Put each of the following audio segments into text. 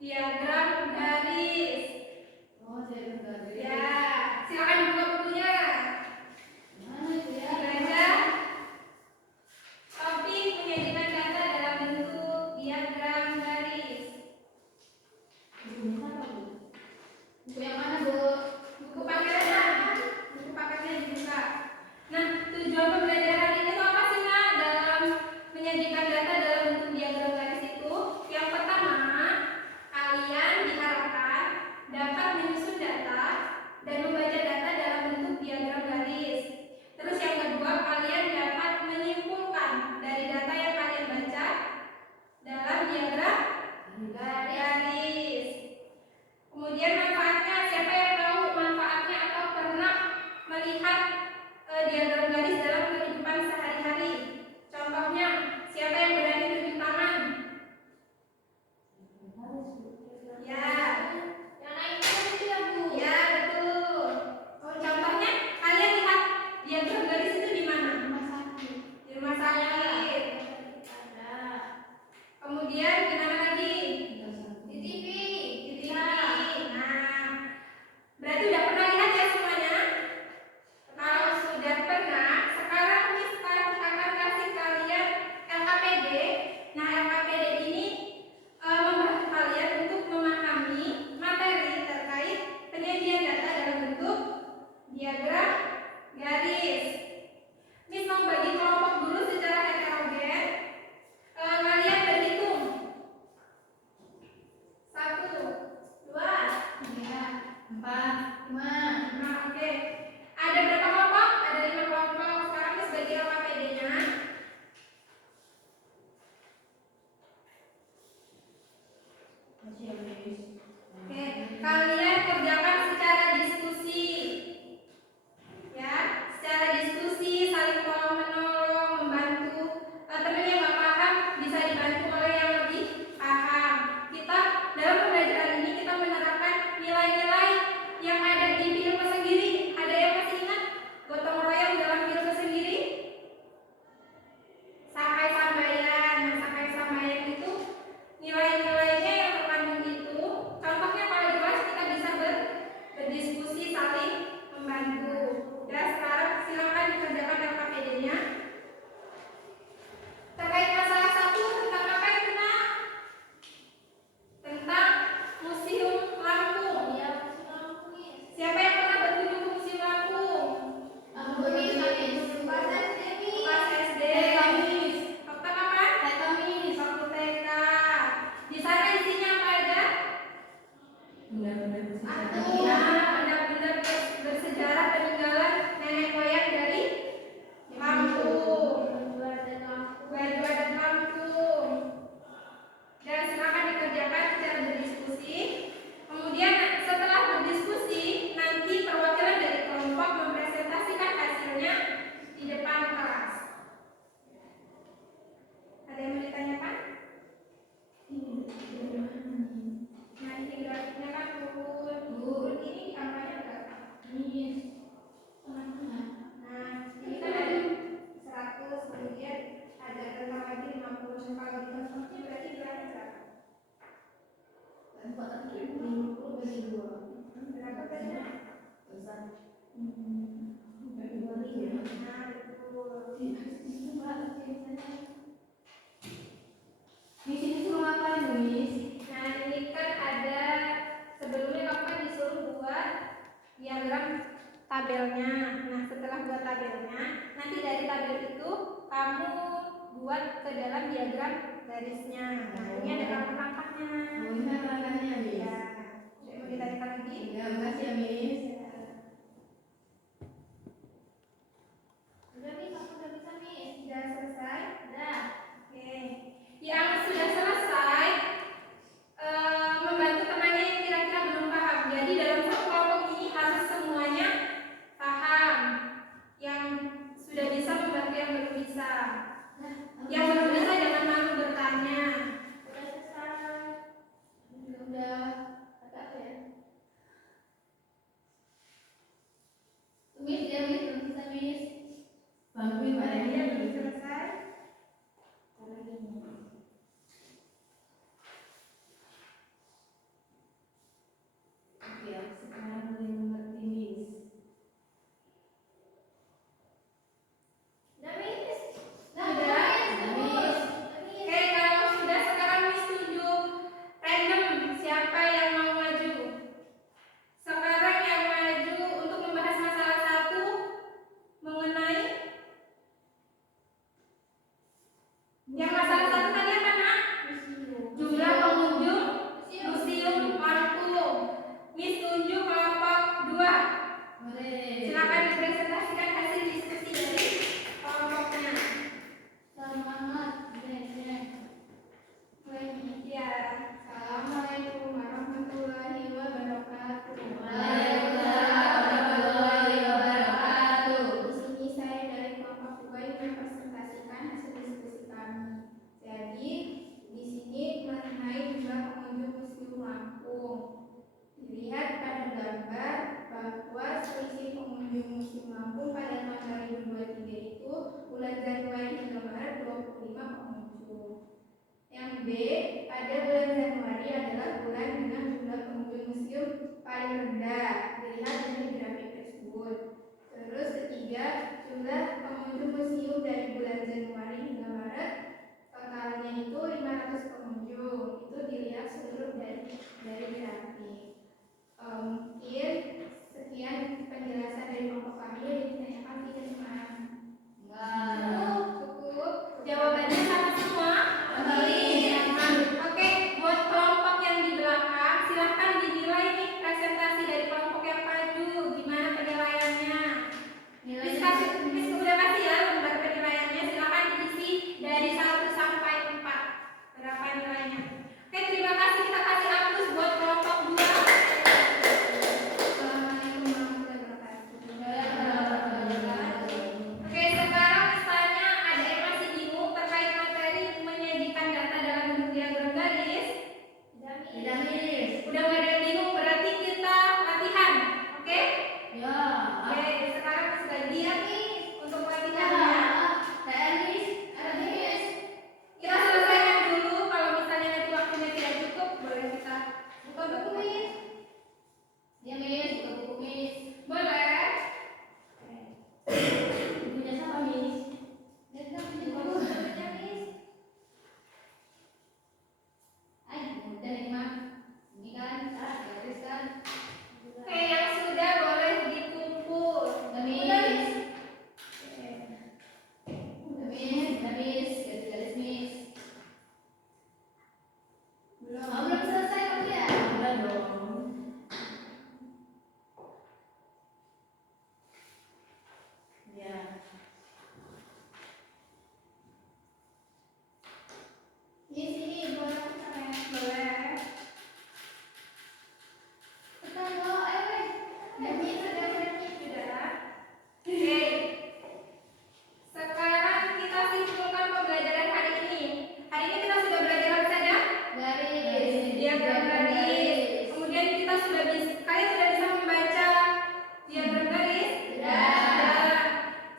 Diagram garis. Oh, diagram garis. Ya, silakan buka bukunya. Mana itu ya? Belajar topik menyajikan data dalam bentuk diagram garis. Bukunya apa, Bu? Buku yang mana, Bu? Buku paketnya. Buku paketnya dibuka. Nah, tujuan pembelajaran ini tuh apa sih, Nak? Dalam menyajikan data dalam bentuk diagram garis itu, yang pertama, kalian diharapkan dapat menyusun data dan membaca data dalam bentuk diagram garis. Terus yang kedua, kalian dapat menyimpulkan dari data yang kalian baca dalam diagram garis. Kemudian manfaatnya, siapa yang tahu manfaatnya atau pernah melihat diagram garis dalam kehidupan sehari-hari? Contohnya, siapa yang berani tunjuk tangan? Ya, Yang naik itu ya, Bu? ya betul. Oh, contohnya, kalian lihat diagram garis itu di mana? Rumah sakit. Di rumah sakit. Ada. Kemudian di mana lagi? Di TV. Di TV. Nah, berarti udah pernah lihat ya semuanya? Kalau sudah pernah, sekarang akan kasih kalian LKPD. Nah, LKPD ini membantu kalian untuk memahami materi terkait penyajian data dalam bentuk diagram garis. Miss mau bagi kelompok dulu secara heterogen. Kalian berhitung 1, 2, 3, 4, 5. nah, oke. Ada berapa kelompok? Ada 5 kelompok. Sekarang Miss bagi LKPD-nya. Masih ya, Miss? Oke, kalian kerjakan secara diskusi. Ya, secara diskusi, saling tolong menolong, membantu. Teman yang nggak paham bisa dibantu oleh yang lebih paham. Kita dalam pembelajaran ini kita menerapkan nilai-nilai yang ada di film Sendiri. Ada yang masih ingat gotong royong dalam film Sendiri? Sampai-sambaian. Nah, sampai-sambaian itu nilai-nilainya yang terkandung itu. Contohnya kalau di kelas kita bisa berdiskusi, saling membantu. Ya, sekarang silakan dikerjakan LKPD-nya. Terkait masalah 1 tentang apa itu, Nak? Tentang Museum Lampung. Iya, masih lampu, Miss. Siapa yang pernah berkunjung ke Museum Lampung? Aku Miss, Miss. Pas SD, Miss. Pas SD. TK, Miss. Waktu kapan? TK, Miss. Waktu TK. Di sana isinya apa aja? Benda-benda bersejarah. Ya, benda-benda bersejarah peninggalan nenek moyang dari Lampung. Baju adat Lampung. Dan silakan dikerjakan secara berdiskusi. Kemudian setelah berdiskusi, nanti perwakilan dari kelompok mempresentasikan hasilnya di depan kelas. Ada yang mau ditanyakan? Nah, ini grafiknya kan turun. Turun ini angkanya berapa? Miss. Tengah-tengah. Nah, ini kan ada 100, kemudian ada tentang lagi 50. Kalau dikonstruksi berarti berapa? Berapa tadi? Besar. Nah, betul. Miss, ini suruh ngapain, Miss? Nah, ini kan ada sebelumnya kamu kan disuruh buat diagram tabelnya. Nah, setelah buat tabelnya, nanti dari tabel itu kamu buat ke dalam diagram garisnya. Nah, ini ada langkah-langkahnya. Oh, ini langkahnya, Miss. Ya, mau ditanyakan lagi? Ya, makasih ya, Miss. Udah, Miss, aku udah bisa, Miss. Sudah selesai? Udah. Oke. Yang sudah selesai, membantu temannya yang kira-kira belum paham. Jadi dalam satu kelompok ini harus semuanya paham. Yang sudah bisa membantu yang belum bisa. Yang belum bisa jangan malu bertanya. Udah selesai. bulan Januari hingga Maret 25 pengunjung. Yang B, pada bulan Januari adalah bulan dengan jumlah pengunjung museum paling rendah, dilihat dari grafik tersebut. Terus ketiga, jumlah pengunjung museum dari bulan Januari hingga Maret totalnya itu 500 pengunjung. Itu dilihat seluruh dari grafik. Mungkin sekian penjelasan dari kelompok kami yang ditanyakan tidak teman. Cukup. Jawabannya sama semua. Oke, buat kelompok yang di belakang silahkan dinilai nih presentasi dari kelompok yang maju. Gimana penilaiannya? Miss udah kasih ya lembar penilaiannya. Silahkan diisi dari 1 sampai 4. Berapa nilainya? Oke, terima kasih. Kita kasih aplaus buat kelompok 2. Oke, sekarang misalnya ada yang masih bingung terkait materi menyajikan data dalam bentuk diagram garis. Tidak, Miss. Udah nggak ada yang bingung, berarti kita latihan. Oke? Ya. Oke, sekarang sudah dia nih untuk latihannya. Kita selesaikan dulu. Kalau misalnya nanti waktunya tidak cukup, boleh kita buka buku, Miss. Ya, Miss, buka buku, Miss. Boleh. Bukunya siapa, Miss? Buka bukunya, Miss. Udah nih, Mak. Ini kan, garis kan. Oke, yang sudah boleh dikumpul. Udah, Miss. Udah, Miss. Garis-garis, Miss. Belum selesai kamu ya? Belum dong. Ya. Di sini boleh boleh. Cepetan dong, ayo, weh. Jadi sudah. Oke. Sekarang kita simpulkan pembelajaran hari ini. Hari ini kita sudah belajar apa saja? Garis. Diagram garis. Kemudian kita kalian sudah bisa membaca diagram garis? Sudah.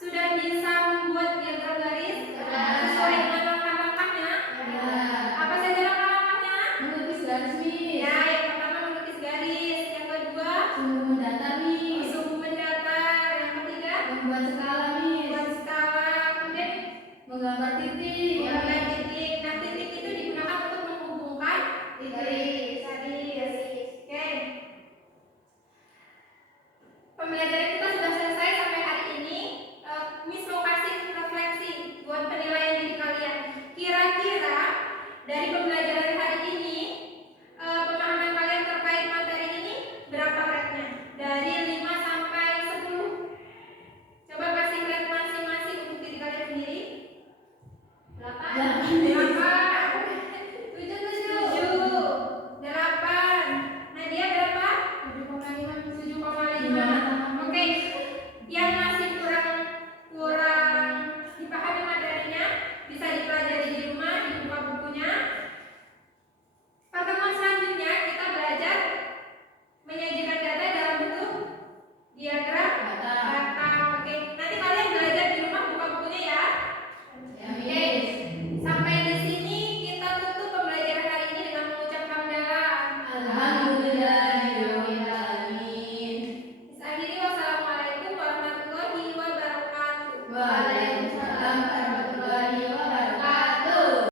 Sudah bisa membuat diagram garis? Sudah. Sesuai dengan langkah-langkahnya? Ya. Apa saja langkah-langkahnya? Melukis garis, Miss. Ya, yang pertama melukis garis, yang kedua Sumbu mendatar, Miss. sumbu mendatar, yang ketiga Membuat skala,